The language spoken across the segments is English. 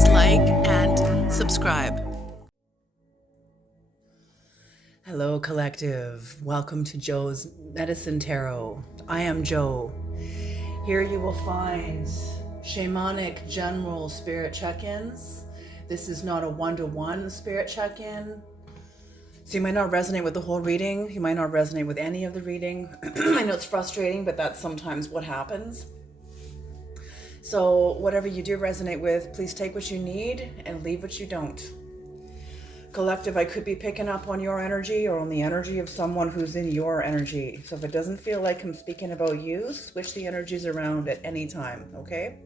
please like and subscribe. Hello, collective. Welcome to Joe's Medicine Tarot. I am Joe. Here you will find shamanic general spirit check-ins. This is not a one-to-one spirit check-in. So you might not resonate with the whole reading. You might not resonate with any of the reading. I know it's frustrating, but that's sometimes what happens. So whatever you do resonate with, please take what you need and leave what you don't. Collective, I could be picking up on your energy or on the energy of someone who's in your energy. So if it doesn't feel like I'm speaking about you, switch the energies around at any time, okay?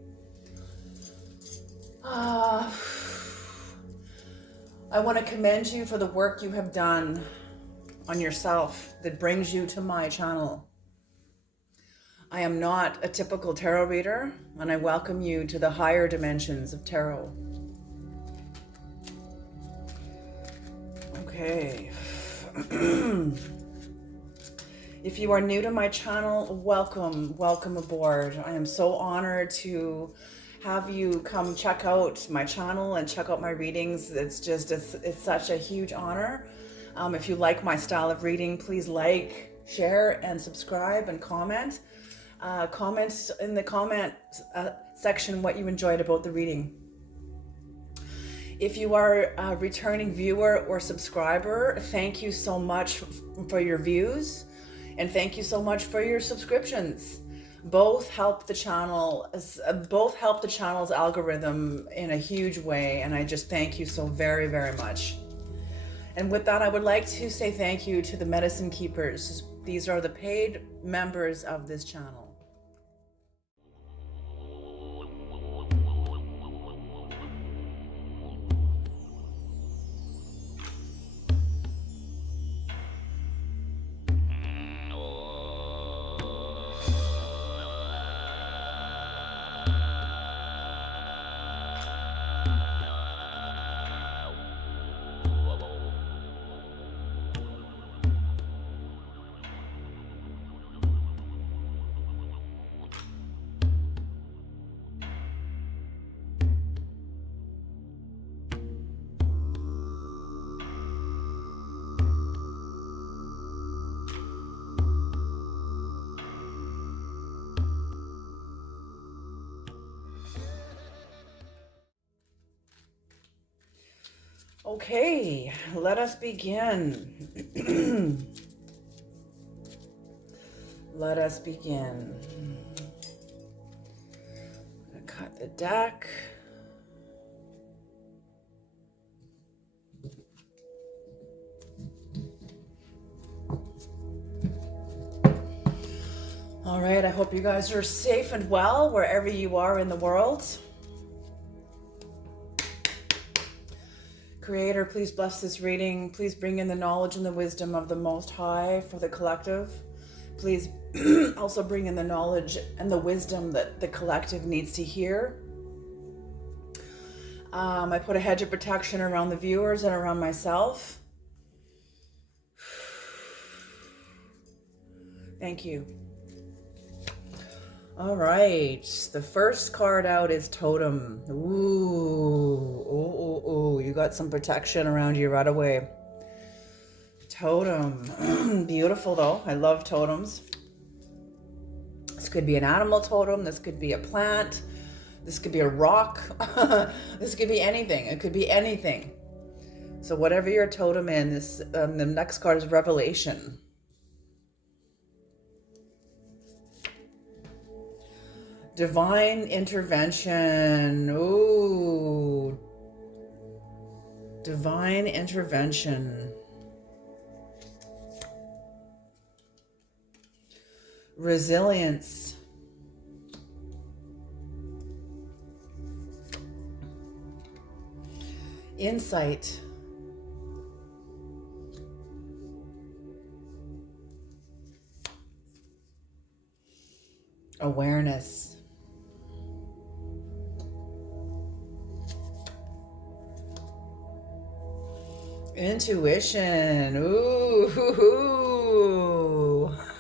I want to commend you for the work you have done on yourself that brings you to my channel. I am not a typical tarot reader, and I welcome you to the higher dimensions of tarot. Okay. If you are new to my channel, welcome aboard. I am so honored to have you come check out my channel and check out my readings. It's such a huge honor. If you like my style of reading, please like, share, and subscribe and comment. Comment in the comment section what you enjoyed about the reading. If you are a returning viewer or subscriber, thank you so much for your views, and thank you so much for your subscriptions. Both help the channel's algorithm in a huge way, and I just thank you so very, very much. And with that, I would like to say thank you to the Medicine Keepers. These are the paid members of this channel. Okay, let us begin. Let us begin. I'm gonna cut the deck. All right, I hope you guys are safe and well wherever you are in the world. Creator, please bless this reading. Please bring in the knowledge and the wisdom of the Most High for the collective. Please also bring in the knowledge and the wisdom that the collective needs to hear. I put a hedge of protection around the viewers and around myself. Thank you. All right, the first card out is Totem. Ooh, you got some protection around you right away. Totem, beautiful though. I love totems. This could be an animal totem. This could be a plant. This could be a rock. This could be anything. It could be anything. So whatever your totem is, the next card is Revelation. Divine intervention. Ooh. Divine intervention. Resilience. Insight. Awareness. Intuition. Ooh.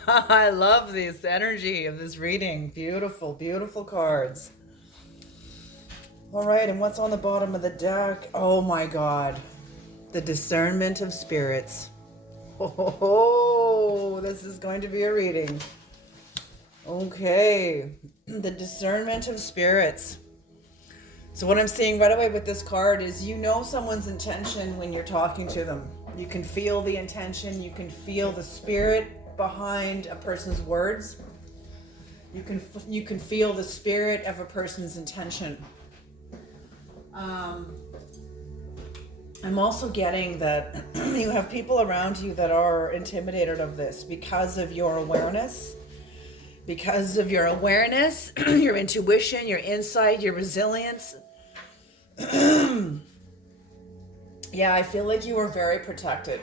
I love this energy of this reading. Beautiful, beautiful cards. All right, and what's on the bottom of the deck? Oh my God. The discernment of spirits. Oh, this is going to be a reading. Okay, the discernment of spirits. So what I'm seeing right away with this card is you know someone's intention when you're talking to them. You can feel the intention. You can feel the spirit behind a person's words. You can feel the spirit of a person's intention. I'm also getting that you have people around you that are intimidated of this because of your awareness. Because of your awareness, your intuition, your insight, your resilience. Yeah, I feel like you are very protected.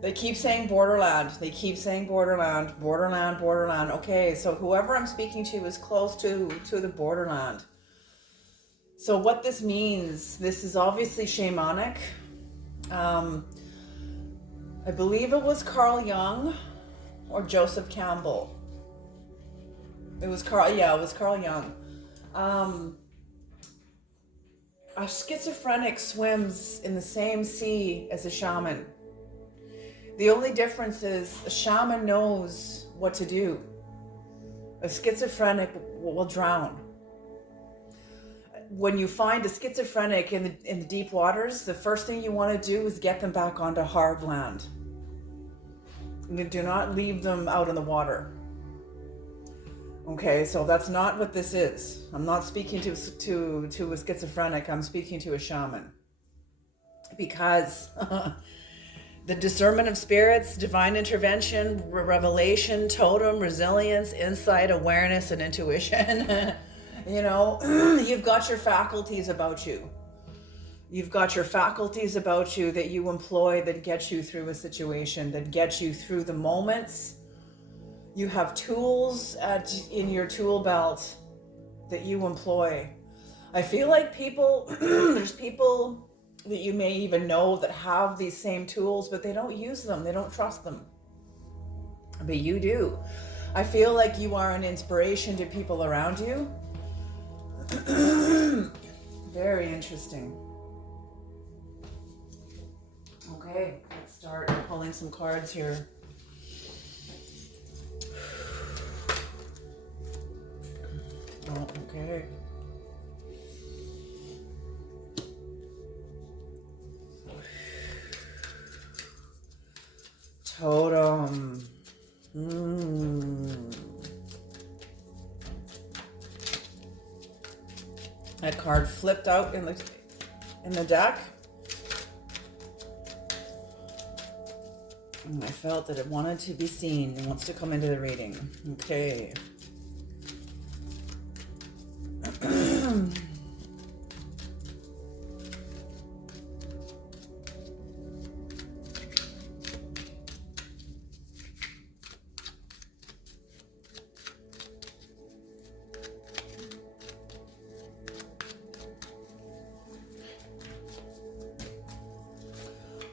They keep saying borderland. They keep saying borderland, borderland, borderland. Okay, so whoever I'm speaking to is close to the borderland. So what this means, this is obviously shamanic. I believe it was Carl Jung or Joseph Campbell. It was Carl Jung. A schizophrenic swims in the same sea as a shaman. The only difference is a shaman knows what to do. A schizophrenic will drown. When you find a schizophrenic in the deep waters, the first thing you want to do is get them back onto hard land. Do not leave them out in the water. Okay, so that's not what this is. I'm not speaking to a schizophrenic. I'm speaking to a shaman. Because the discernment of spirits, divine intervention, revelation, totem, resilience, insight, awareness, and intuition. You know, you've got your faculties about you. You've got your faculties about you that you employ that get you through a situation, that get you through the moments. You have tools in your tool belt that you employ. I feel like there's people that you may even know that have these same tools, but they don't use them. They don't trust them. But you do. I feel like you are an inspiration to people around you. Very interesting. Okay, let's start pulling some cards here. Oh, okay. Totem. That card flipped out in the deck. And I felt that it wanted to be seen. It wants to come into the reading. Okay.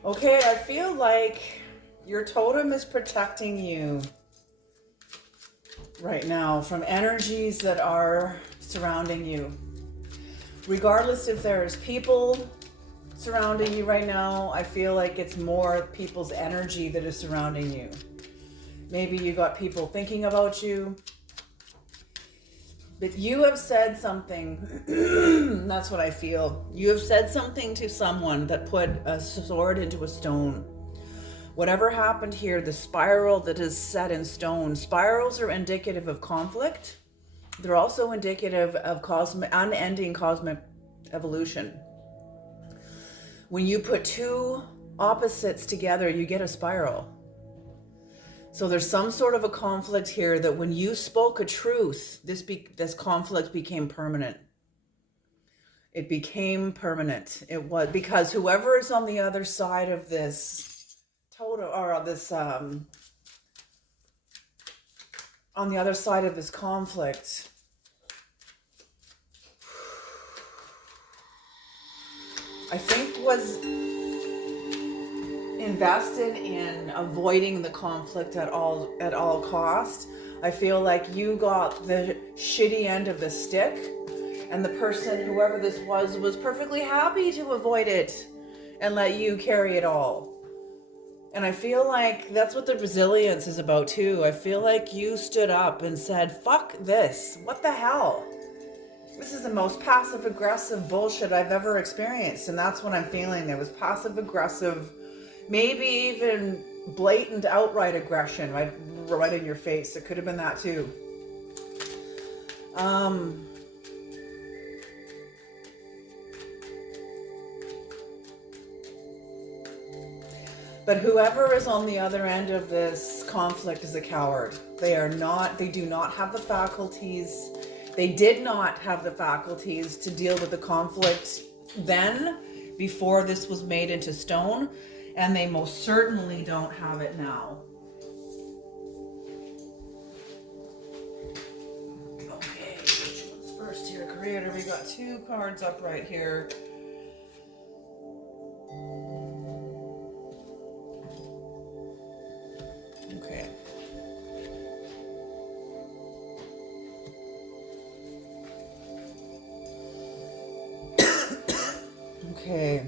Okay, I feel like your totem is protecting you right now from energies that are surrounding you. Regardless if there's people surrounding you right now, I feel like it's more people's energy that is surrounding you. Maybe you got people thinking about you. But you have said something, that's what I feel. You have said something to someone that put a sword into a stone. Whatever happened here, the spiral that is set in stone, spirals are indicative of conflict. They're also indicative of unending cosmic evolution. When you put two opposites together, you get a spiral. So there's some sort of a conflict here that when you spoke a truth, this conflict became permanent. It became permanent. It was because whoever is on the other side of this total, or this on the other side of this conflict, I think was invested in avoiding the conflict at all cost. I feel like you got the shitty end of the stick And the person, whoever this was perfectly happy to avoid it and let you carry it all. And I feel like that's what the resilience is about too. I feel like you stood up and said, fuck this. What the hell? This is the most passive aggressive bullshit I've ever experienced. And that's what I'm feeling. There was passive aggressive, maybe even blatant outright aggression right in your face. It could have been that too. But whoever is on the other end of this conflict is a coward. They do not have the faculties. They did not have the faculties to deal with the conflict then, before this was made into stone, and they most certainly don't have it now. Okay, which one's first here? Creator, we got 2 cards up right here. Okay. Okay.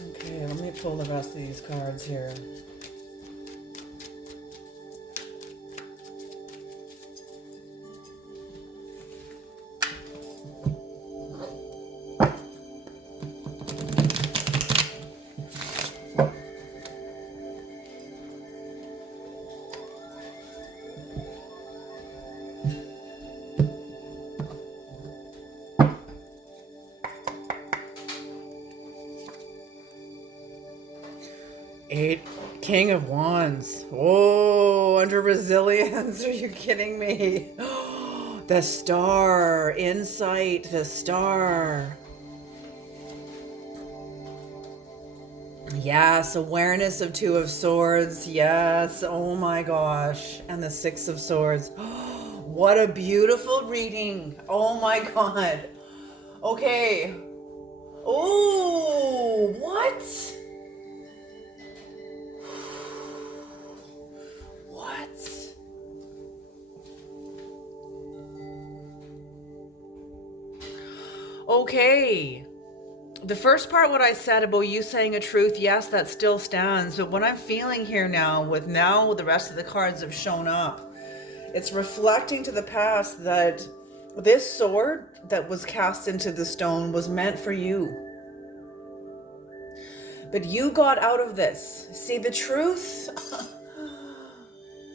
Okay, let me pull the rest of these cards here. King of Wands. Oh, under resilience. Are you kidding me? The star. Insight. The star. Yes. Awareness of 2 of Swords. Yes. Oh my gosh. And the 6 of Swords. What a beautiful reading. Oh my God. Okay. Oh, what? Okay. The first part, what I said about you saying a truth, yes, that still stands. But what I'm feeling here now the rest of the cards have shown up, it's reflecting to the past that this sword that was cast into the stone was meant for you. But you got out of this. See, the truth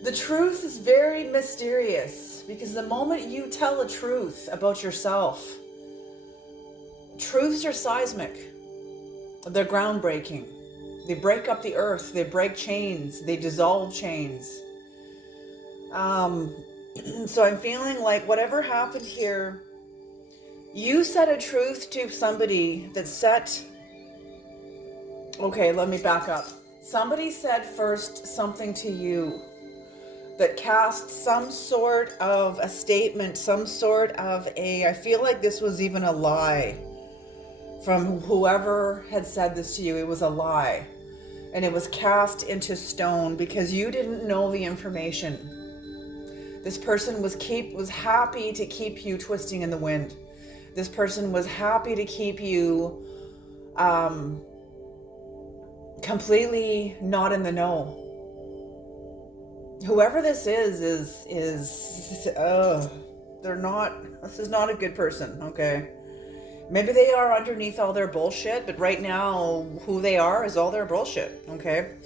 is very mysterious, because the moment you tell a truth about yourself, truths are seismic. They're groundbreaking. They break up the earth. They break chains. They dissolve chains. So I'm feeling like whatever happened here, you said a truth to somebody that set... Okay, let me back up. Somebody said first something to you that cast some sort of a statement, some sort of I feel like this was even a lie. From whoever had said this to you, it was a lie. And it was cast into stone because you didn't know the information. This person was happy to keep you twisting in the wind. This person was happy to keep you completely not in the know. Whoever this is this is not a good person, okay? Maybe they are underneath all their bullshit, but right now, who they are is all their bullshit, okay?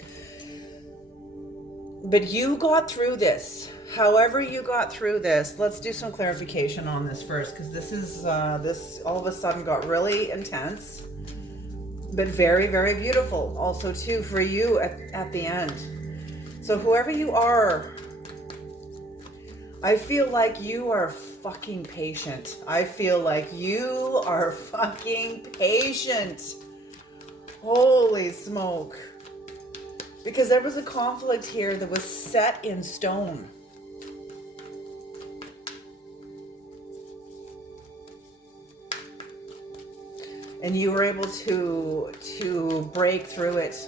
But you got through this. However you got through this, let's do some clarification on this first, because this all of a sudden got really intense, but very, very beautiful also too for you at the end. So whoever you are, I feel like you are fucking patient. I feel like you are fucking patient. Holy smoke. Because there was a conflict here that was set in stone. And you were able to break through it.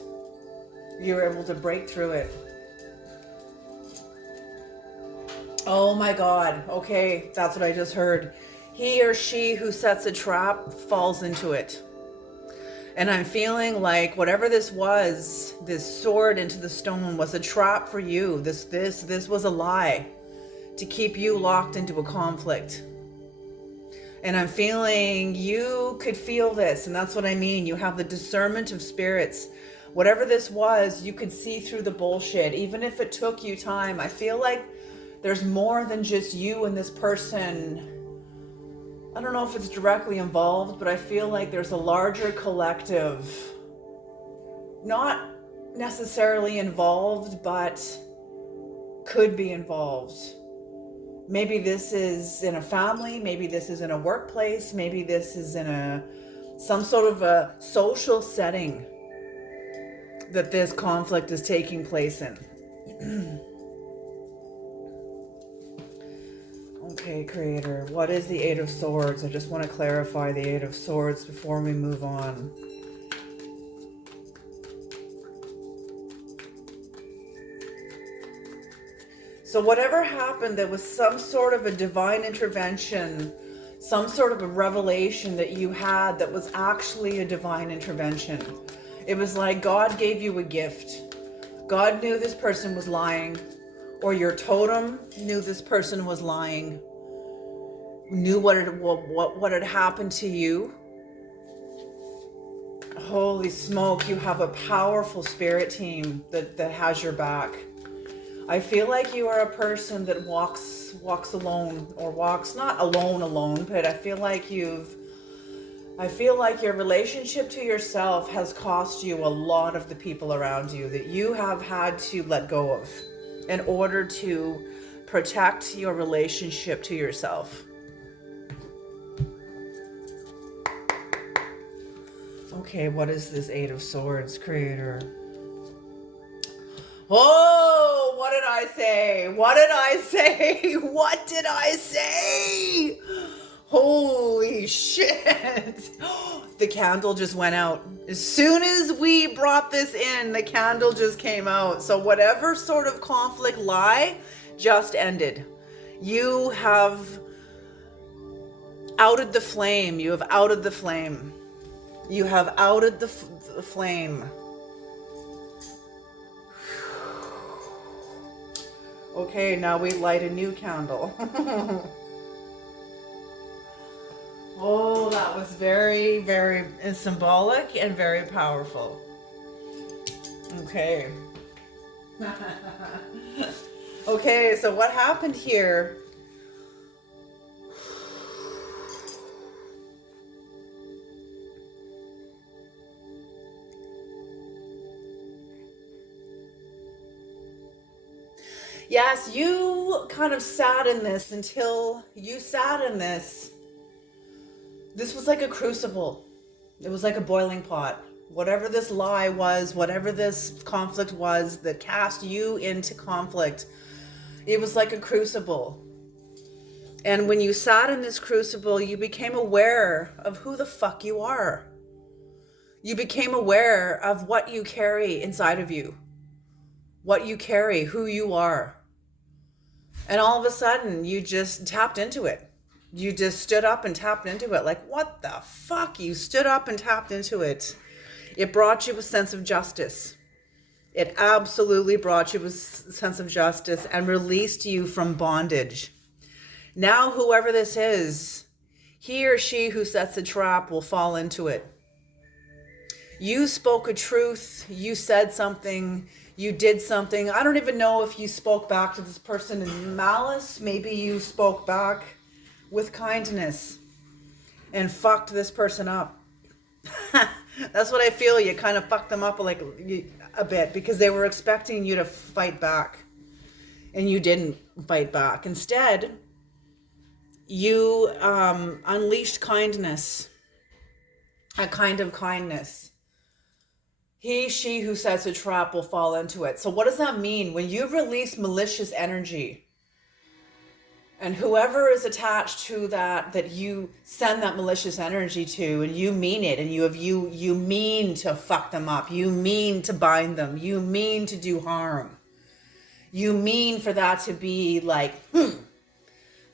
You were able to break through it. Oh my God. Okay, that's what I just heard. He or she who sets a trap falls into it. And I'm feeling like whatever this was, this sword into the stone, was a trap for you. This was a lie to keep you locked into a conflict. And I'm feeling you could feel this, and that's what I mean. You have the discernment of spirits. Whatever this was, you could see through the bullshit, even if it took you time. I feel like there's more than just you and this person. I don't know if it's directly involved, but I feel like there's a larger collective, not necessarily involved, but could be involved. Maybe this is in a family, maybe this is in a workplace, maybe this is in some sort of a social setting that this conflict is taking place in. Okay, Creator, what is the Eight of Swords? I just want to clarify the Eight of Swords before we move on. So whatever happened, there was some sort of a divine intervention, some sort of a revelation that you had that was actually a divine intervention. It was like God gave you a gift. God knew this person was lying, or your totem knew this person was lying, knew what had happened to you. Holy smoke, you have a powerful spirit team that has your back. I feel like you are a person that walks alone, or walks not alone, but I feel like your relationship to yourself has cost you a lot of the people around you that you have had to let go of in order to protect your relationship to yourself. Okay, what is this Eight of Swords, Creator? Oh, what did I say? What did I say? What did I say? Holy shit. The candle just went out. As soon as we brought this in, the candle just came out. So whatever sort of conflict lie just ended. You have outed the flame. You have outed the flame. You have outed the flame. Okay, now we light a new candle. Oh, that was very, very symbolic and very powerful. Okay. Okay, so what happened here? Yes, you kind of sat in this until you sat in this. This was like a crucible. It was like a boiling pot. Whatever this lie was, whatever this conflict was that cast you into conflict, it was like a crucible. And when you sat in this crucible, you became aware of who the fuck you are. You became aware of what you carry inside of you. What you carry, who you are. And all of a sudden, you just tapped into it. You just stood up and tapped into it. Like, what the fuck? You stood up and tapped into it. It brought you a sense of justice. It absolutely brought you a sense of justice and released you from bondage. Now, whoever this is, he or she who sets a trap will fall into it. You spoke a truth. You said something. You did something. I don't even know if you spoke back to this person in malice. Maybe you spoke back with kindness and fucked this person up. That's what I feel. You kind of fucked them up like a bit because they were expecting you to fight back and you didn't fight back. Instead, you unleashed kindness, a kind of kindness. He, she who sets a trap will fall into it. So what does that mean? When you release malicious energy and whoever is attached to that you send that malicious energy to, and you mean it, and you mean to fuck them up, you mean to bind them, you mean to do harm, you mean for that to be like,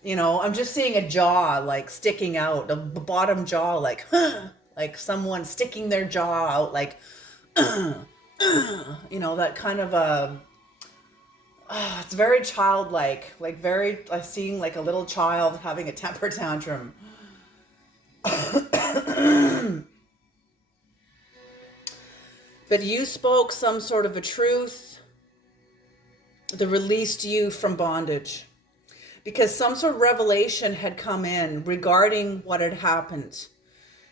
You know, I'm just seeing a jaw like sticking out, the bottom jaw, like, like someone sticking their jaw out, like, you know, that kind of a, it's very childlike, like very, like seeing like a little child having a temper tantrum. But you spoke some sort of a truth that released you from bondage, because some sort of revelation had come in regarding what had happened.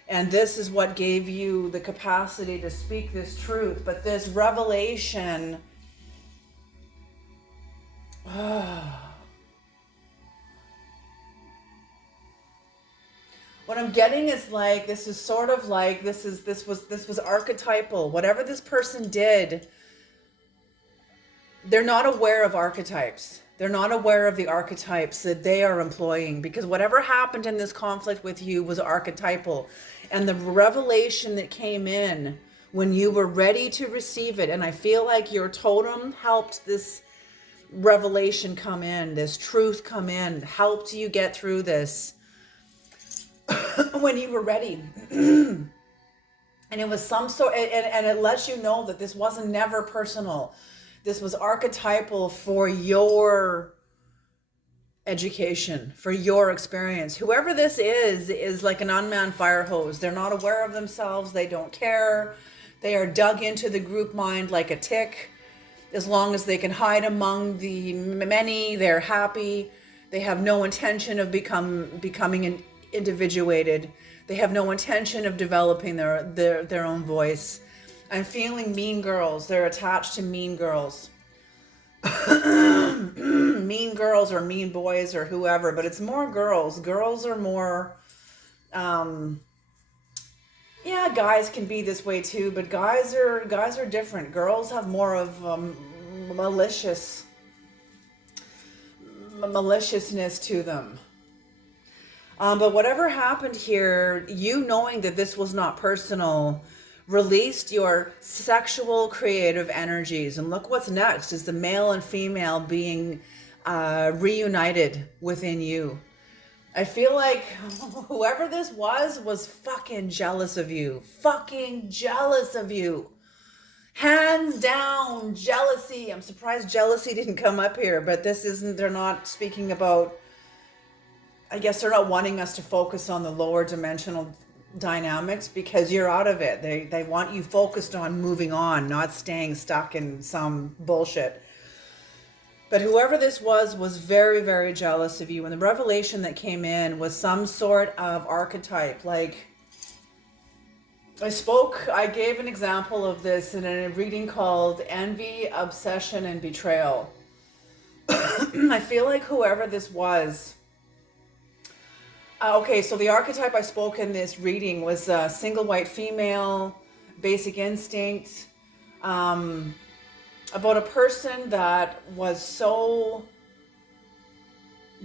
And this is what gave you the capacity to speak this truth. But this revelation, what I'm getting is like, this is sort of like, this was archetypal. Whatever this person did, they're not aware of archetypes. They're not aware of the archetypes that they are employing, because whatever happened in this conflict with you was archetypal. And the revelation that came in when you were ready to receive it, and I feel like your totem helped this revelation come in, this truth come in, helped you get through this when you were ready. And it was some sort, and it lets you know that this wasn't never personal. This was archetypal for your education, for your experience. Whoever this is like an unmanned fire hose. They're not aware of themselves. They don't care. They are dug into the group mind like a tick. As long as they can hide among the many, they're happy. They have no intention of becoming individuated. They have no intention of developing their own voice. I'm feeling mean girls. They're attached to mean girls. Mean girls or mean boys or whoever, but it's more girls. Girls are more, yeah, guys can be this way too, but guys are different. Girls have more of maliciousness to them. But whatever happened here, you knowing that this was not personal, released your sexual creative energies. And look what's next is the male and female being reunited within you. I feel like whoever this was fucking jealous of you. Fucking jealous of you. Hands down, jealousy. I'm surprised jealousy didn't come up here, but this isn't, they're not speaking about, I guess they're not wanting us to focus on the lower dimensional dynamics, because you're out of it. They want you focused on moving on, not staying stuck in some bullshit. But whoever this was very, very jealous of you. And the revelation that came in was some sort of archetype. Like, I gave an example of this in a reading called Envy, Obsession, and Betrayal. I feel like whoever this was, okay, so the archetype I spoke in this reading was a single white female, basic instinct, about a person that was so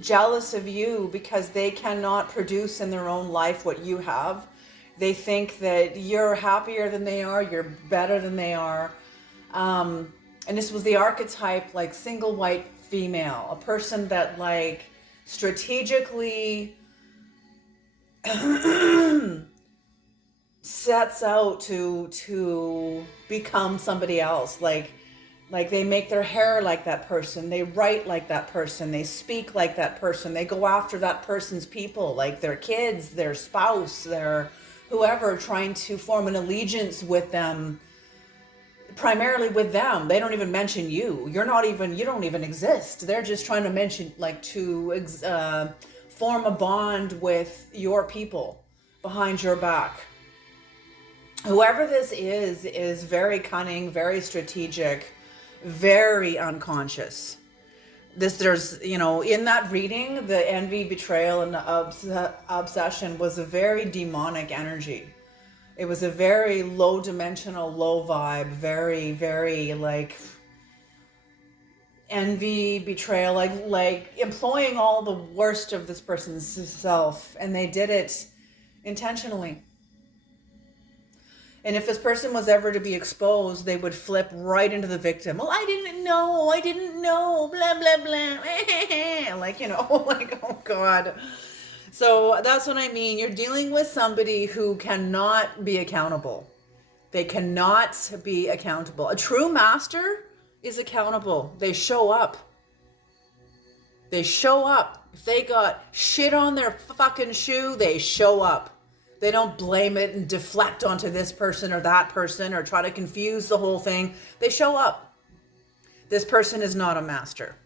jealous of you because they cannot produce in their own life what you have. They think that you're happier than they are, you're better than they are. And this was the archetype, like single white female, a person that like strategically sets out to become somebody else. Like they make their hair like that person, they write like that person, they speak like that person, they go after that person's people, like their kids, their spouse, their whoever, trying to form an allegiance with them, primarily with them. They don't even mention you. You don't even exist. They're just trying to mention, like, to form a bond with your people behind your back. Whoever this is very cunning, very strategic, very unconscious. There's, in that reading, the envy, betrayal, and the obsession was a very demonic energy. It was a very low dimensional, low vibe, very, very like envy, betrayal, like employing all the worst of this person's self, and they did it intentionally. And if this person was ever to be exposed, they would flip right into the victim. Well, I didn't know, blah, blah, blah. Like, like, oh God. So that's what I mean. You're dealing with somebody who cannot be accountable. They cannot be accountable. A true master is accountable. They show up. They show up. If they got shit on their fucking shoe, they show up. They don't blame it and deflect onto this person or that person or try to confuse the whole thing. They show up. This person is not a master.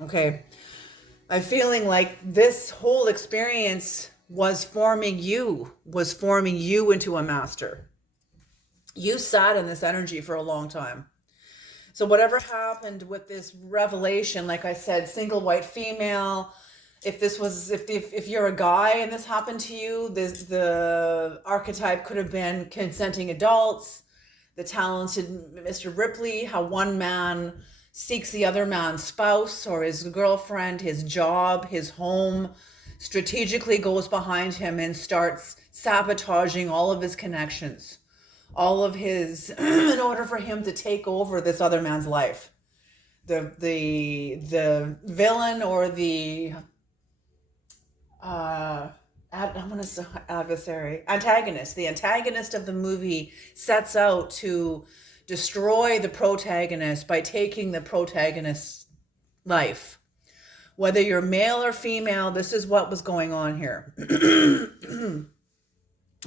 Okay. I'm feeling like this whole experience was forming you into a master. You sat in this energy for a long time. So whatever happened with this revelation, like I said, single white female, if you're a guy and this happened to you, the archetype could have been consenting adults, the talented Mr. Ripley, how one man seeks the other man's spouse or his girlfriend, his job, his home, strategically goes behind him and starts sabotaging all of his connections, all of his, in order for him to take over this other man's life. The villain or the antagonist. The antagonist of the movie sets out to destroy the protagonist by taking the protagonist's life. Whether you're male or female, this is what was going on here.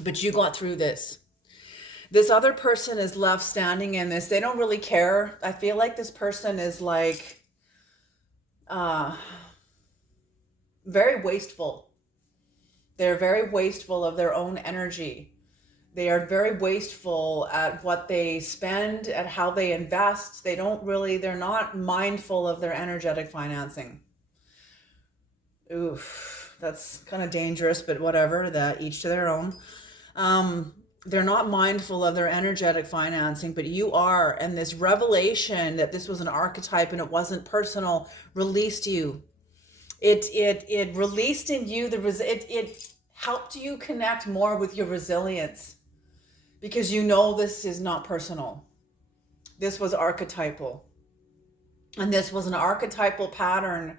But you got through this. This other person is left standing in this. They don't really care. I feel like this person is like very wasteful. They're very wasteful of their own energy. They are very wasteful at what they spend, at how they invest. They're not mindful of their energetic financing. Oof, that's kind of dangerous, but whatever, that each to their own. They're not mindful of their energetic financing, but you are. And this revelation that this was an archetype and it wasn't personal released you. It released in you it helped you connect more with your resilience, because this is not personal. This was archetypal. And this was an archetypal pattern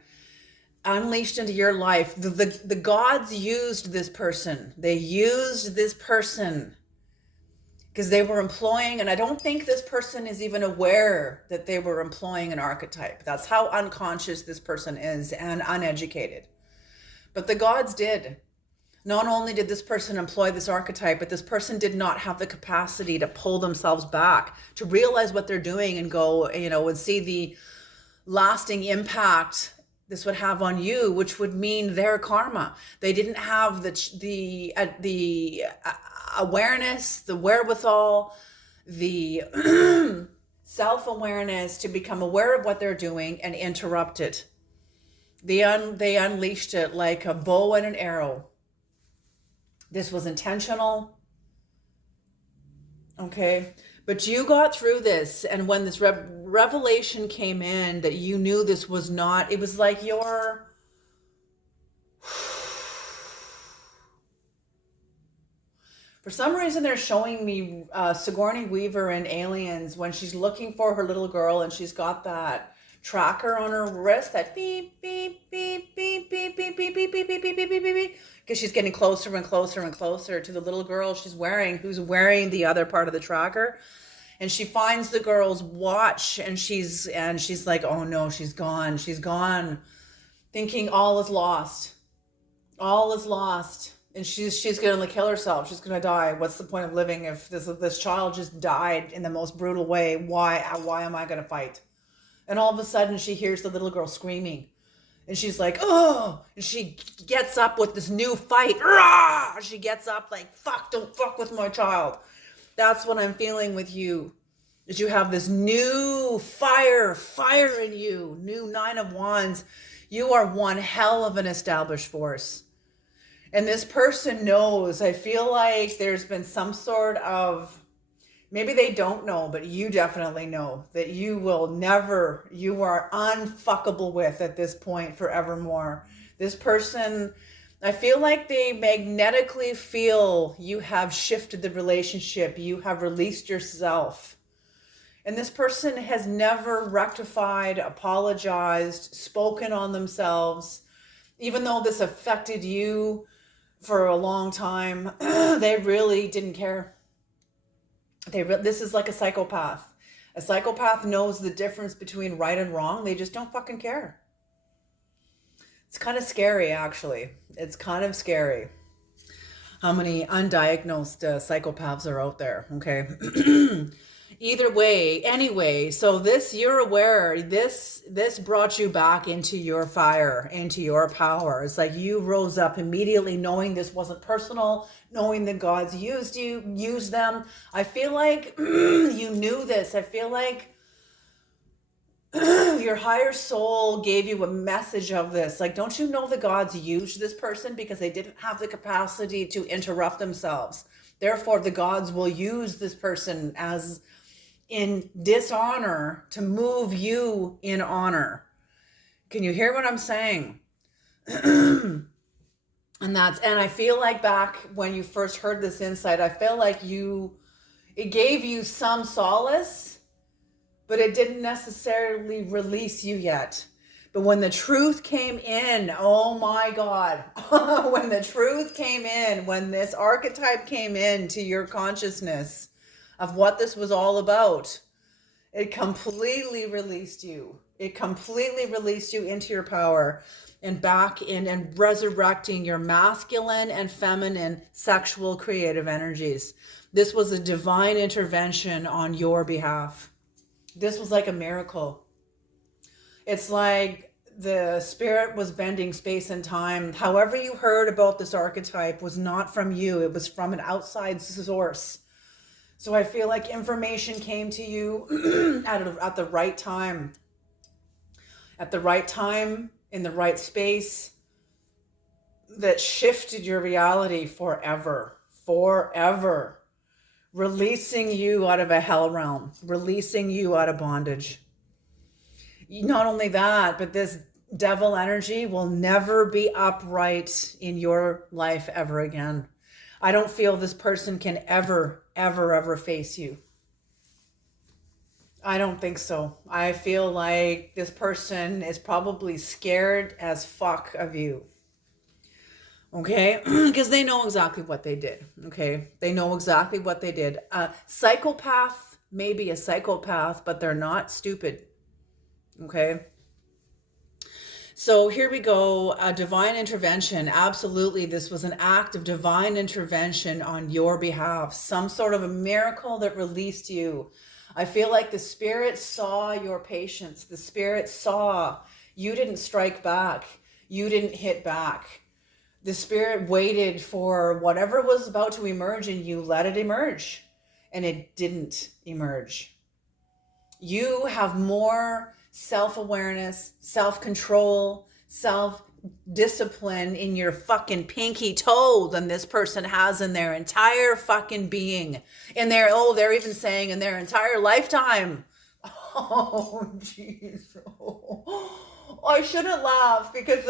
unleashed into your life. The gods used this person. They used this person because they were employing, and I don't think this person is even aware that they were employing an archetype. That's how unconscious this person is and uneducated. But the gods did. Not only did this person employ this archetype, but this person did not have the capacity to pull themselves back, to realize what they're doing and go, and see the lasting impact this would have on you, which would mean their karma. They didn't have the awareness, the wherewithal, the self-awareness to become aware of what they're doing and interrupt it. They unleashed it like a bow and an arrow. This was intentional. Okay. But you got through this. And when this revelation came in that you knew this was not, it was like for some reason, they're showing me Sigourney Weaver in Aliens when she's looking for her little girl and she's got that tracker on her wrist, that beep, beep, beep, beep, beep, beep, beep, beep, beep, beep, beep, beep, beep, beep, because she's getting closer and closer and closer to the little girl who's wearing the other part of the tracker. And she finds the girl's watch and she's like, oh no, she's gone, thinking all is lost. And she's gonna kill herself. She's gonna die. What's the point of living if this child just died in the most brutal way? Why am I gonna fight? And all of a sudden she hears the little girl screaming. And she's like, oh, and she gets up with this new fight. Rah! She gets up like, fuck, don't fuck with my child. That's what I'm feeling with you. That you have this new fire in you, new 9 of Wands. You are one hell of an established force. And this person knows, I feel like there's been some sort of, maybe they don't know, but you definitely know that you are unfuckable with at this point forevermore. This person I feel like they magnetically feel you have shifted the relationship, you have released yourself. And this person has never rectified, apologized, spoken on themselves, even though this affected you for a long time. They really didn't care. This is like a psychopath. A psychopath knows the difference between right and wrong. They just don't fucking care. It's kind of scary, actually. It's kind of scary how many undiagnosed psychopaths are out there. Okay. Either way, anyway, so this, you're aware, this brought you back into your fire, into your power. It's like you rose up immediately knowing this wasn't personal, knowing that God's used them. I feel like you knew this. I feel like your higher soul gave you a message of this. Like, don't you know the gods used this person because they didn't have the capacity to interrupt themselves? Therefore, the gods will use this person as in dishonor to move you in honor. Can you hear what I'm saying? And I feel like back when you first heard this insight, I feel like it gave you some solace, but it didn't necessarily release you yet. But when the truth came in, oh my God, when the truth came in, when this archetype came into your consciousness of what this was all about, it completely released you. It completely released you into your power and back in and resurrecting your masculine and feminine sexual creative energies. This was a divine intervention on your behalf. This was like a miracle. It's like the spirit was bending space and time. However you heard about this archetype was not from you. It was from an outside source. So I feel like information came to you at the right time. At the right time, in the right space, that shifted your reality forever. Forever. Releasing you out of a hell realm. Releasing you out of bondage. Not only that, but this devil energy will never be upright in your life ever again. I don't feel this person can ever face you. I don't think so. I feel like this person is probably scared as fuck of you. Okay? Because they know exactly what they did. Okay? They know exactly what they did. A psychopath may be a psychopath, but they're not stupid. Okay? So here we go, a divine intervention. Absolutely, this was an act of divine intervention on your behalf. Some sort of a miracle that released you. I feel like the spirit saw your patience. The spirit saw you didn't strike back. You didn't hit back. The spirit waited for whatever was about to emerge and you let it emerge. And it didn't emerge. You have more self-awareness, self-control, self-discipline in your fucking pinky toe than this person has in their entire fucking being. They're even saying in their entire lifetime. Oh, jeez. Oh, I shouldn't laugh because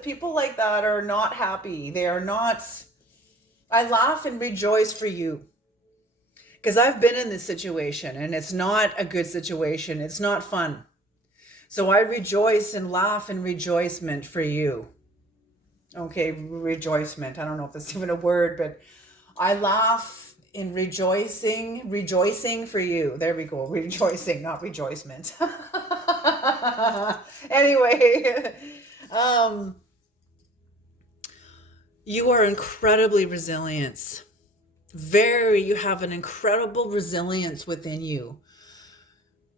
people like that are not happy. They are not. I laugh and rejoice for you. Because I've been in this situation and it's not a good situation. It's not fun. So I rejoice and laugh in rejoicement for you. Okay, rejoicement. I don't know if that's even a word, but I laugh in rejoicing for you. There we go. Rejoicing, not rejoicement. Anyway, you are incredibly resilient. You have an incredible resilience within you.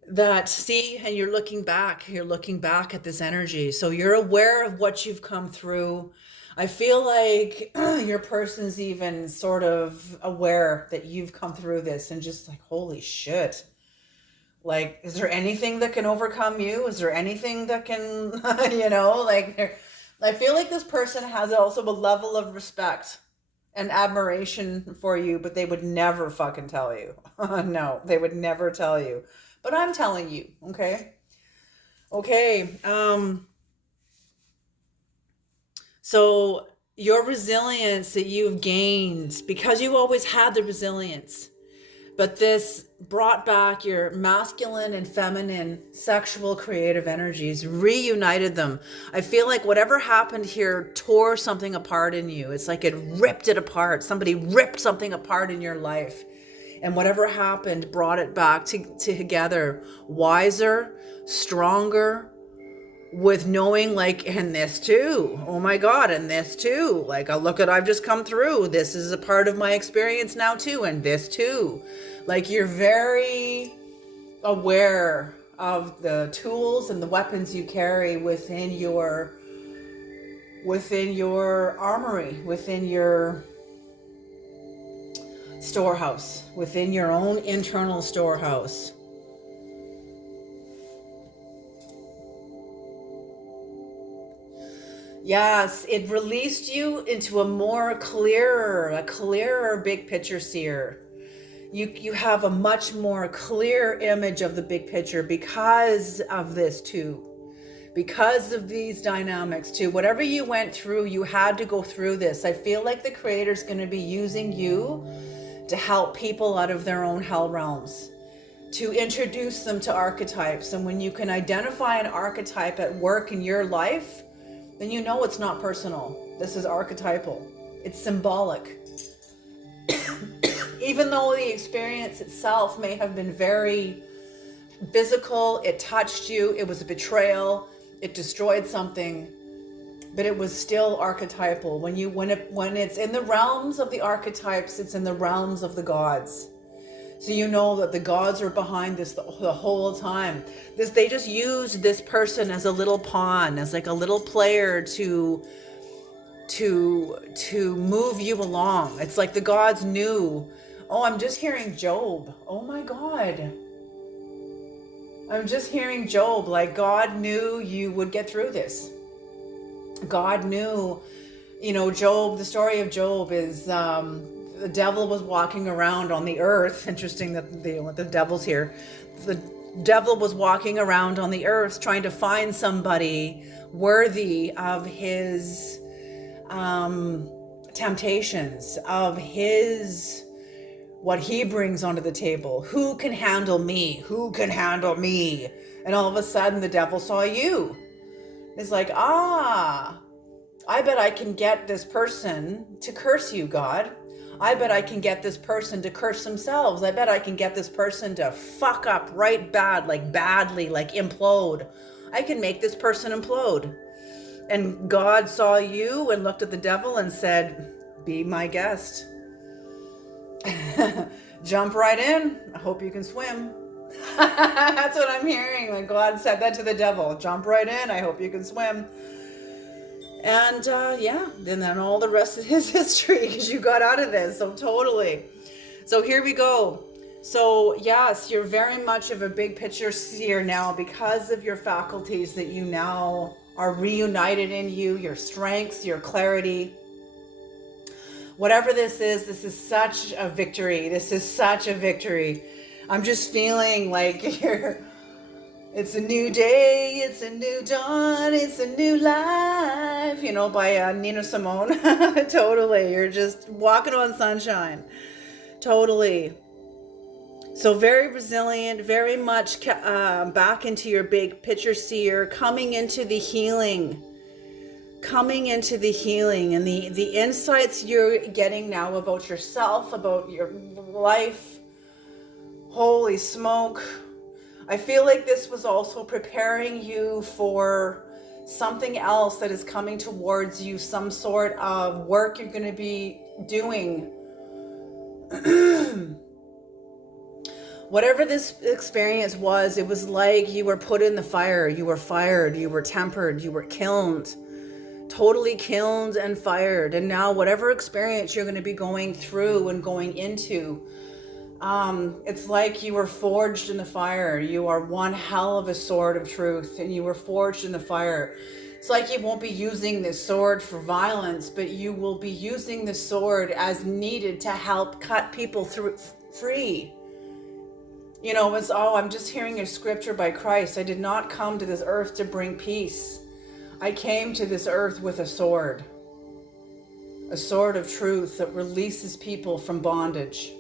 And you're looking back at this energy. So you're aware of what you've come through. I feel like your person's even sort of aware that you've come through this and just like, holy shit. Like, is there anything that can overcome you? Is there anything that can, I feel like this person has also a level of respect and admiration for you, but they would never fucking tell you. No, they would never tell you. But I'm telling you, okay? Okay. So your resilience that you've gained, because you always had the resilience, but this brought back your masculine and feminine sexual creative energies, reunited them. I feel like whatever happened here tore something apart in you. It's like it ripped it apart. Somebody ripped something apart in your life. And whatever happened brought it back together, wiser, stronger, with knowing like, and this too, oh my God, and this too, like, look at, I've just come through, this is a part of my experience now too, and this too. Like, you're very aware of the tools and the weapons you carry within your armory, within your storehouse, within your own internal storehouse. Yes, it released you into a clearer big picture seer. You have a much more clear image of the big picture because of this too. Because of these dynamics too. Whatever you went through, you had to go through this. I feel like the Creator's going to be using you to help people out of their own hell realms, to introduce them to archetypes. And when you can identify an archetype at work in your life, then you know it's not personal. This is archetypal. It's symbolic. Even though the experience itself may have been very physical, it touched you, it was a betrayal, it destroyed something, but it was still archetypal. When it's in the realms of the archetypes, it's in the realms of the gods. So you know that the gods are behind this the whole time. They just used this person as a little pawn, as like a little player to move you along. It's like the gods knew, oh, I'm just hearing Job. Oh my God. I'm just hearing Job. Like, God knew you would get through this. God knew, Job, the story of Job is, the devil was walking around on the earth. Interesting that the devil's here. The devil was walking around on the earth trying to find somebody worthy of his temptations, of what he brings onto the table. Who can handle me? Who can handle me? And all of a sudden the devil saw you. It's like, I bet I can get this person to curse you, God. I bet I can get this person to curse themselves. I bet I can get this person to fuck up right bad, like badly, like implode. I can make this person implode. And God saw you and looked at the devil and said, be my guest. Jump right in. I hope you can swim. That's what I'm hearing. Like, God said that to the devil. Jump right in. I hope you can swim. And then all the rest of his history, because you got out of this. So totally. So here we go. So yes, you're very much of a big picture seer now because of your faculties that you now are reunited in you, your strengths, your clarity. Whatever this is such a victory. This is such a victory. I'm just feeling like it's a new day, it's a new dawn, it's a new life, by Nina Simone. Totally. You're just walking on sunshine. Totally. So very resilient, very much back into your big picture seer, coming into the healing and the insights you're getting now about yourself, about your life. Holy smoke. I feel like this was also preparing you for something else that is coming towards you, some sort of work you're going to be doing. Whatever this experience was, it was like you were put in the fire, you were fired, you were tempered, you were kilned, totally kilned and fired. And now whatever experience you're going to be going through and going into, it's like you were forged in the fire. You are one hell of a sword of truth, and you were forged in the fire. It's like you won't be using this sword for violence, but you will be using the sword as needed to help cut people free. I'm just hearing a scripture by Christ. I did not come to this earth to bring peace. I came to this earth with a sword. A sword of truth that releases people from bondage,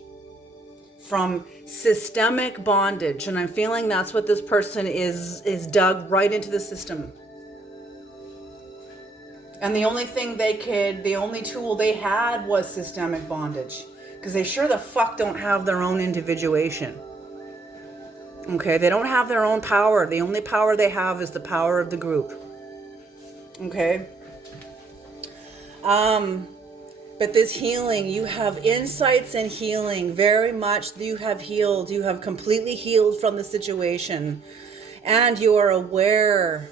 from systemic bondage. And I'm feeling that's what this person is dug right into the system. And the only tool they had was systemic bondage. Because they sure the fuck don't have their own individuation. Okay, they don't have their own power. The only power they have is the power of the group. Okay? But this healing, you have insights and healing. Very much you have healed. You have completely healed from the situation. And you are aware.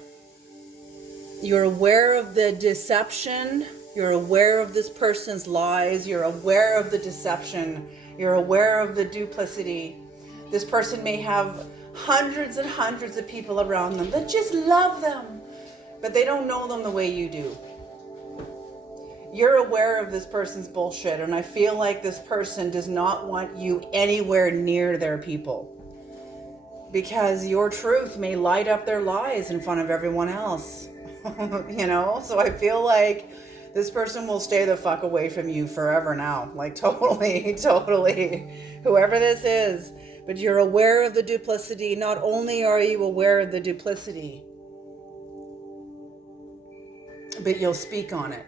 You're aware of the deception. You're aware of this person's lies. You're aware of the deception. You're aware of the duplicity. This person may have hundreds and hundreds of people around them that just love them, but they don't know them the way you do. You're aware of this person's bullshit, and I feel like this person does not want you anywhere near their people, because your truth may light up their lies in front of everyone else. You know, so I feel like this person will stay the fuck away from you forever now. Like totally, whoever this is. But you're aware of the duplicity. Not only are you aware of the duplicity, but you'll speak on it.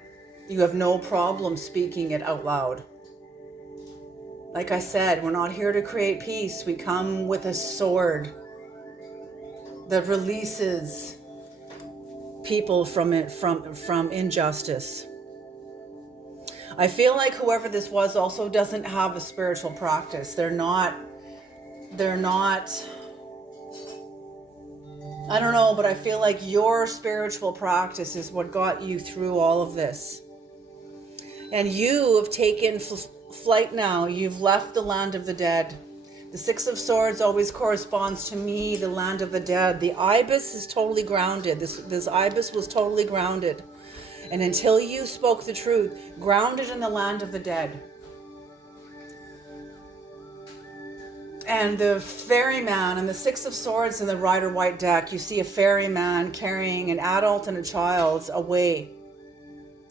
You have no problem speaking it out loud. Like I said, we're not here to create peace. We come with a sword that releases people from injustice. I feel like whoever this was also doesn't have a spiritual practice. They're not, I don't know, but I feel like your spiritual practice is what got you through all of this. And you have taken flight now. You've left the land of the dead. The Six of Swords always corresponds to me, the land of the dead. The ibis is totally grounded. This ibis was totally grounded. And until you spoke the truth, grounded in the land of the dead. And the ferryman and the Six of Swords in the Rider White deck, you see a ferryman carrying an adult and a child away.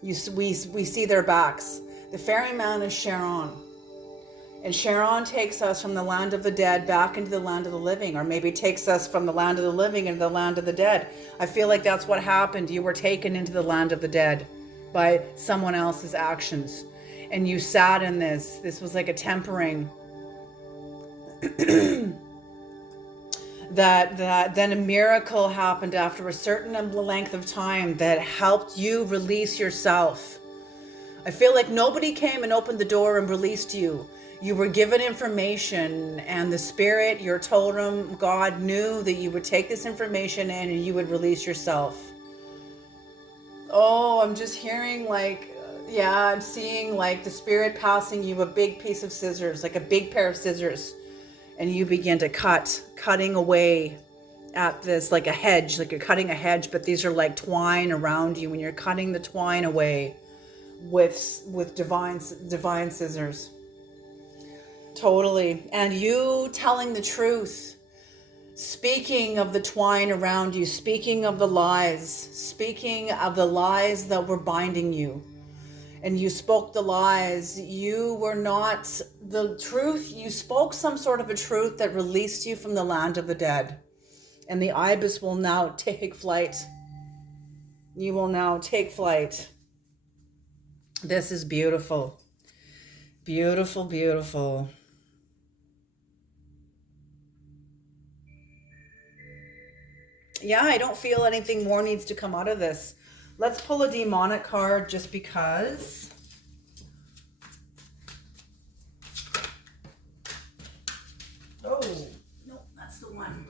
We see their backs. The ferryman is Charon. And Charon takes us from the land of the dead back into the land of the living, or maybe takes us from the land of the living into the land of the dead. I feel like that's what happened. You were taken into the land of the dead by someone else's actions. And you sat in this. This was like a tempering. that then a miracle happened after a certain length of time that helped you release yourself. I feel like nobody came and opened the door and released you. You were given information, and the spirit, your totem, God knew that you would take this information in and you would release yourself. Oh, I'm just hearing like, yeah, I'm seeing like the spirit passing you a big piece of scissors, like a big pair of scissors. And you begin to cutting away at this like a hedge, like you're cutting a hedge, but these are like twine around you, and you're cutting the twine away with divine scissors. Totally. And you telling the truth, speaking of the twine around you, speaking of the lies that were binding you. And you spoke the lies. You were not the truth. You spoke some sort of a truth that released you from the land of the dead. And the ibis will now take flight. You will now take flight. This is beautiful. Beautiful, beautiful. Yeah, I don't feel anything more needs to come out of this. Let's pull a demonic card just because. Oh, no, that's the one.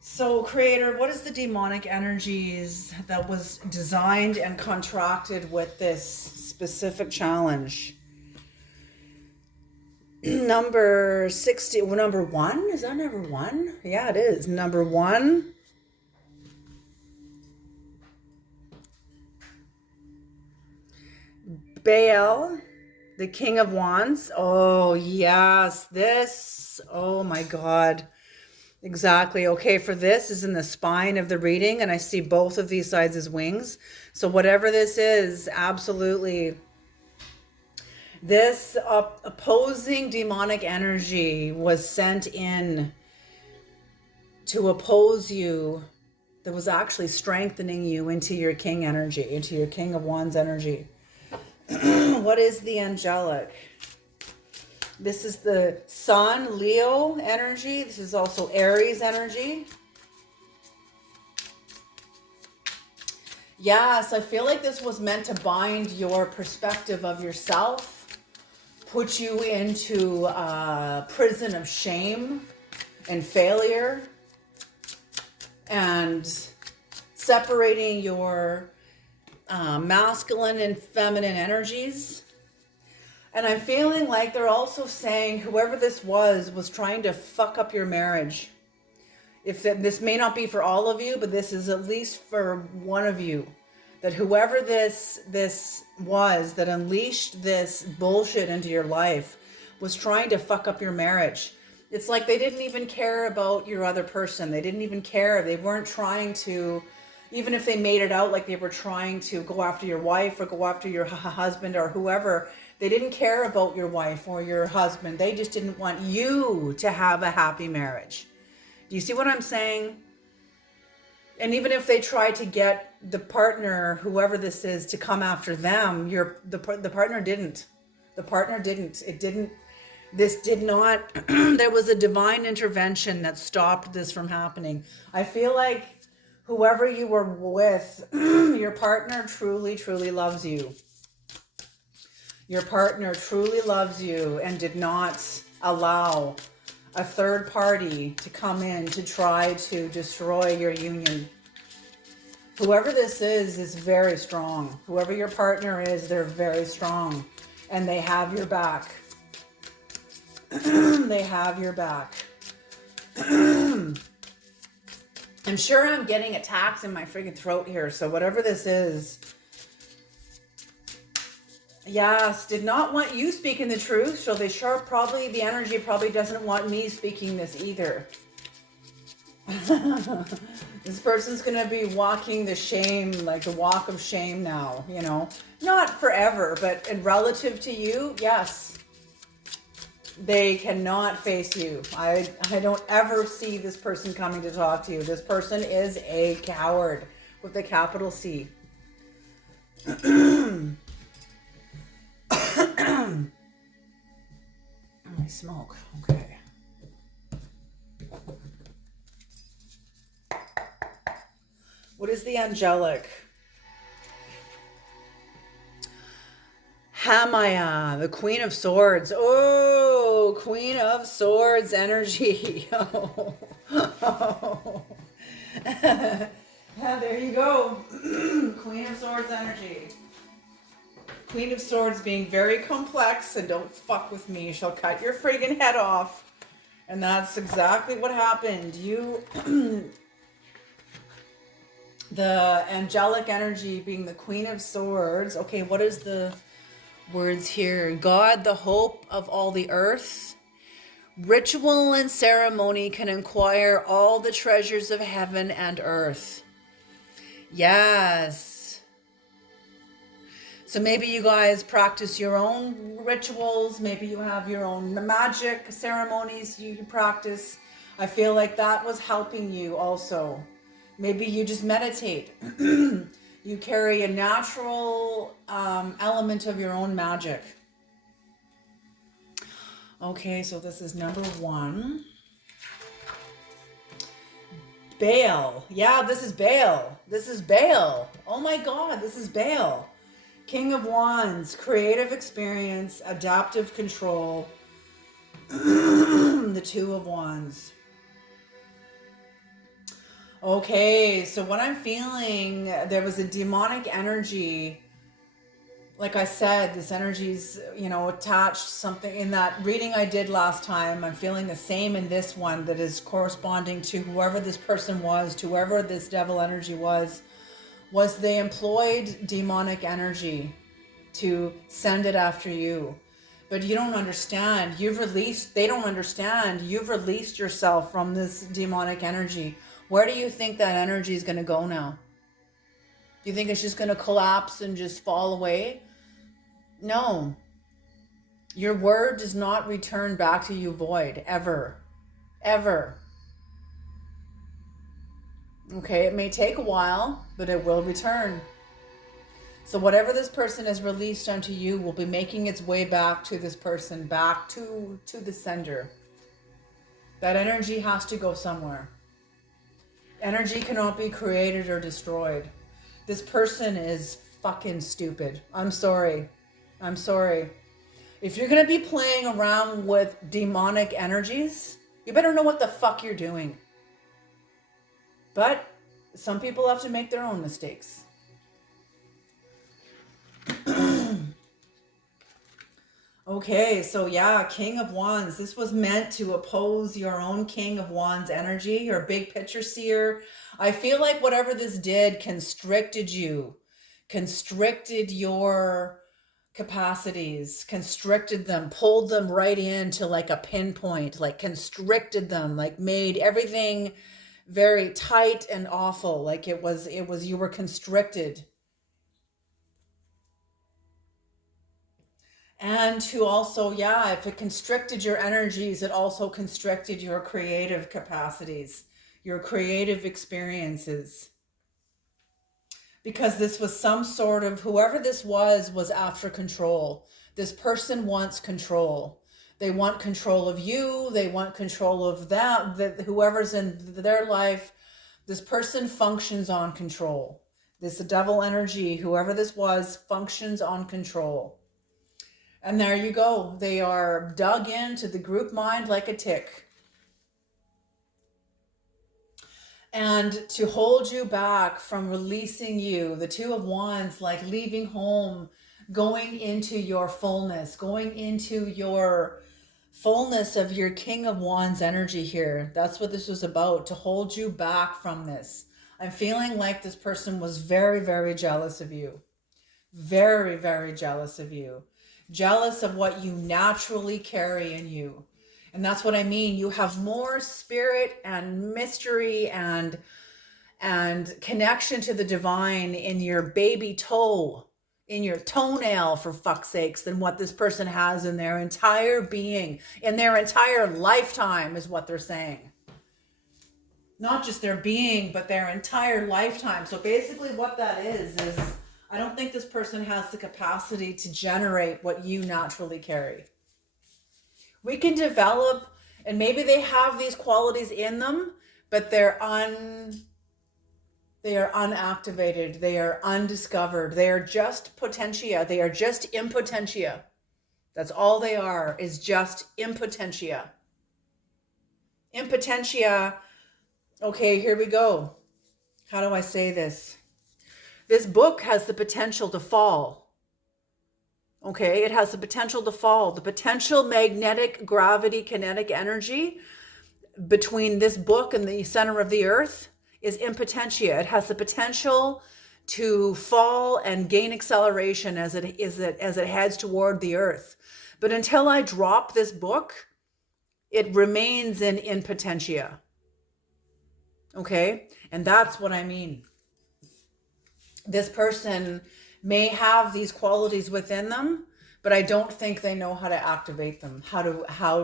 So, Creator, what is the demonic energies that was designed and contracted with this specific challenge? Number 60, well, number 1? Is that number 1? Yeah, it is. Number 1. Baal, the King of Wands. Oh, yes. This, oh my God. Exactly. Okay, for this is in the spine of the reading, and I see both of these sides as wings. So whatever this is, absolutely, this opposing demonic energy was sent in to oppose you, that was actually strengthening you into your king energy, into your King of Wands energy. What is the angelic? This is the Sun, Leo energy. This is also Aries energy. Yes, I feel like this was meant to bind your perspective of yourself, put you into a prison of shame and failure, and separating your masculine and feminine energies. And I'm feeling like they're also saying whoever this was trying to fuck up your marriage. If this may not be for all of you, but this is at least for one of you, that whoever this was that unleashed this bullshit into your life was trying to fuck up your marriage. It's like they didn't even care about your other person. They didn't even care. They weren't trying to, even if they made it out like they were trying to go after your wife or go after your husband or whoever, they didn't care about your wife or your husband. They just didn't want you to have a happy marriage. Do you see what I'm saying? And even if they try to get the partner, whoever this is, to come after them, the partner didn't. The partner didn't. It didn't. This did not. There was a divine intervention that stopped this from happening. I feel like whoever you were with, your partner truly, truly loves you. Your partner truly loves you and did not allow a third party to come in to try to destroy your union. Whoever this is very strong. Whoever your partner is, they're very strong. And they have your back. They have your back. I'm sure I'm getting attacks in my freaking throat here. So whatever this is, yes, did not want you speaking the truth. So they the energy probably doesn't want me speaking this either. This person's going to be walking the shame, like the walk of shame now, you know, not forever, but in relative to you, yes. They cannot face you. I don't ever see this person coming to talk to you. This person is a coward with a capital C. I smoke. Okay. What is the angelic? Hamaya, the Queen of Swords. Oh, Queen of Swords energy. Oh. Oh. Yeah, there you go. Queen of Swords energy. Queen of Swords being very complex, and don't fuck with me. She'll cut your friggin' head off. And that's exactly what happened. You, the angelic energy being the Queen of Swords. Okay, what is the words here? God, the hope of all the earth. Ritual and ceremony can acquire all the treasures of heaven and earth. Yes. So maybe you guys practice your own rituals. Maybe you have your own magic ceremonies you practice. I feel like that was helping you also. Maybe you just meditate. You carry a natural element of your own magic. Okay, so this is number 1. Baal. Yeah, this is Baal. This is Baal. Oh my God, this is Baal. King of Wands, creative experience, adaptive control. The Two of Wands. Okay, so what I'm feeling, there was a demonic energy. Like I said, this energy's, attached something in that reading I did last time. I'm feeling the same in this one that is corresponding to whoever this person was, to whoever this devil energy was they employed demonic energy to send it after you. But you don't understand. They don't understand. You've released yourself from this demonic energy. Where do you think that energy is going to go now? You think it's just going to collapse and just fall away? No. Your word does not return back to you void, ever. Ever. Okay, it may take a while, but it will return. So whatever this person has released unto you will be making its way back to this person, back to the sender. That energy has to go somewhere. Energy cannot be created or destroyed. This person is fucking stupid. I'm sorry. I'm sorry. If you're going to be playing around with demonic energies, you better know what the fuck you're doing. But some people have to make their own mistakes. Okay, so yeah, King of Wands. This was meant to oppose your own King of Wands energy, your big picture seer. I feel like whatever this did constricted you, constricted your capacities, constricted them, pulled them right into like a pinpoint, like constricted them, like made everything very tight and awful. Like it was, you were constricted. And to also, yeah, if it constricted your energies, it also constricted your creative capacities, your creative experiences. Because this was some sort of, whoever this was after control. This person wants control. They want control of you. They want control of that, whoever's in their life. This person functions on control. This devil energy, whoever this was, functions on control. And there you go. They are dug into the group mind like a tick. And to hold you back from releasing you, the Two of Wands, like leaving home, going into your fullness, going into your fullness of your King of Wands energy here. That's what this was about, to hold you back from this. I'm feeling like this person was very, very jealous of you. Very, very jealous of you. Jealous of what you naturally carry in you. And that's what I mean. You have more spirit and mystery and connection to the divine in your baby toe, in your toenail, for fuck's sakes, than what this person has in their entire being, in their entire lifetime, is what they're saying. Not just their being, but their entire lifetime. So basically what that is I don't think this person has the capacity to generate what you naturally carry. We can develop, and maybe they have these qualities in them, but they are unactivated. They are undiscovered. They are just potentia. They are just impotentia. That's all they are, is just impotentia. Impotentia. Okay, here we go. How do I say this? This book has the potential to fall. Okay, it has the potential to fall. The potential magnetic gravity kinetic energy between this book and the center of the earth is impotentia. It has the potential to fall and gain acceleration as it heads toward the earth. But until I drop this book, it remains in impotentia. Okay, and that's what I mean. This person may have these qualities within them, but I don't think they know how to activate them, how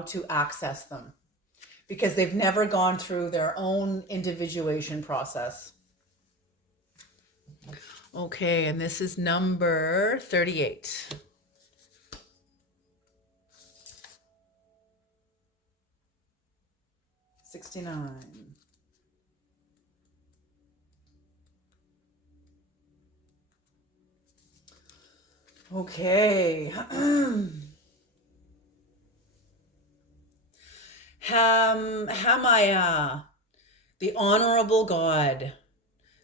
to access them, because they've never gone through their own individuation process. Okay, and this is number 38. $69. Okay. Hamaya, the honorable God.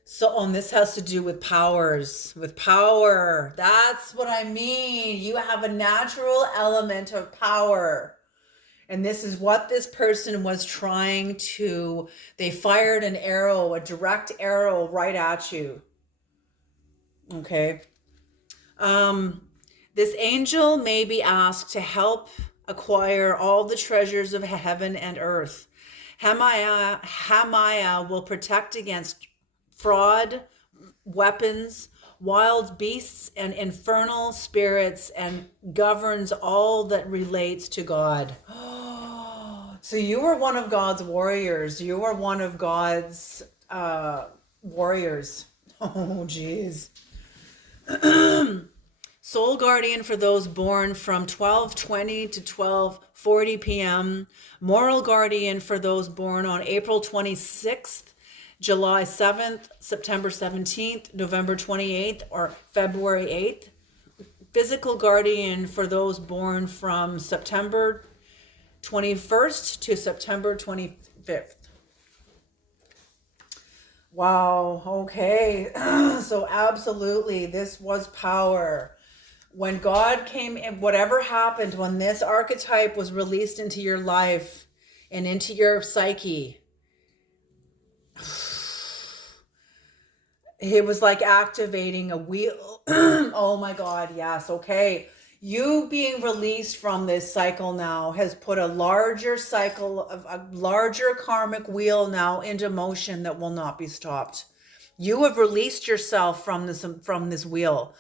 So, and this has to do with powers, with power. That's what I mean. You have a natural element of power. And this is what this person was trying to, they fired an arrow, a direct arrow right at you. Okay. This angel may be asked to help acquire all the treasures of heaven and earth. Hamaya will protect against fraud, weapons, wild beasts, and infernal spirits, and governs all that relates to God. So you are one of God's warriors. You are one of God's warriors. Oh, geez. Soul guardian for those born from 12:20 to 12:40 p.m. Moral guardian for those born on April 26th, July 7th, September 17th, November 28th, or February 8th. Physical guardian for those born from September 21st to September 25th. Wow, okay. So absolutely, this was power. When God came in, whatever happened, when this archetype was released into your life and into your psyche, it was like activating a wheel. Oh my God, yes, okay. You being released from this cycle now has put a larger cycle of a larger karmic wheel now into motion that will not be stopped. You have released yourself from this wheel.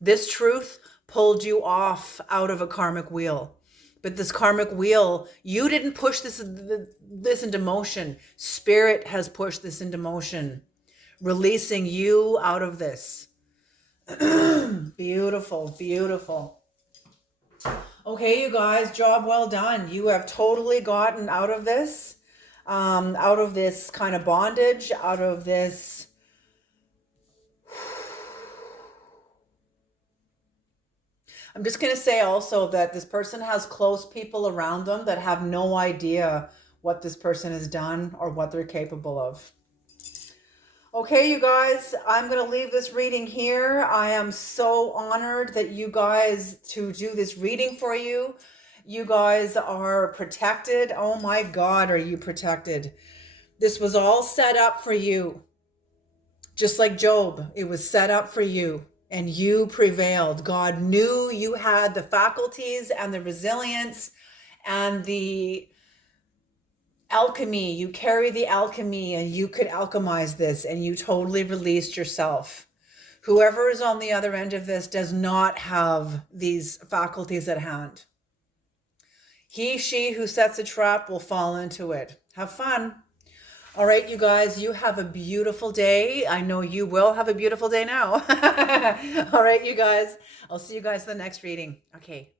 This truth pulled you off out of a karmic wheel. But this karmic wheel, you didn't push this into motion. Spirit has pushed this into motion, releasing you out of this. Beautiful, beautiful. Okay, you guys, job well done. You have totally gotten out of this kind of bondage, out of this. I'm just going to say also that this person has close people around them that have no idea what this person has done or what they're capable of. Okay, you guys, I'm going to leave this reading here. I am so honored that you guys to do this reading for you. You guys are protected. Oh my God, are you protected? This was all set up for you. Just like Job, it was set up for you. And you prevailed. God knew you had the faculties and the resilience and the alchemy. You carry the alchemy and you could alchemize this, and you totally released yourself. Whoever is on the other end of this does not have these faculties at hand. He, she who sets a trap will fall into it. Have fun. All right, you guys, you have a beautiful day. I know you will have a beautiful day now. All right, you guys, I'll see you guys in the next reading. Okay.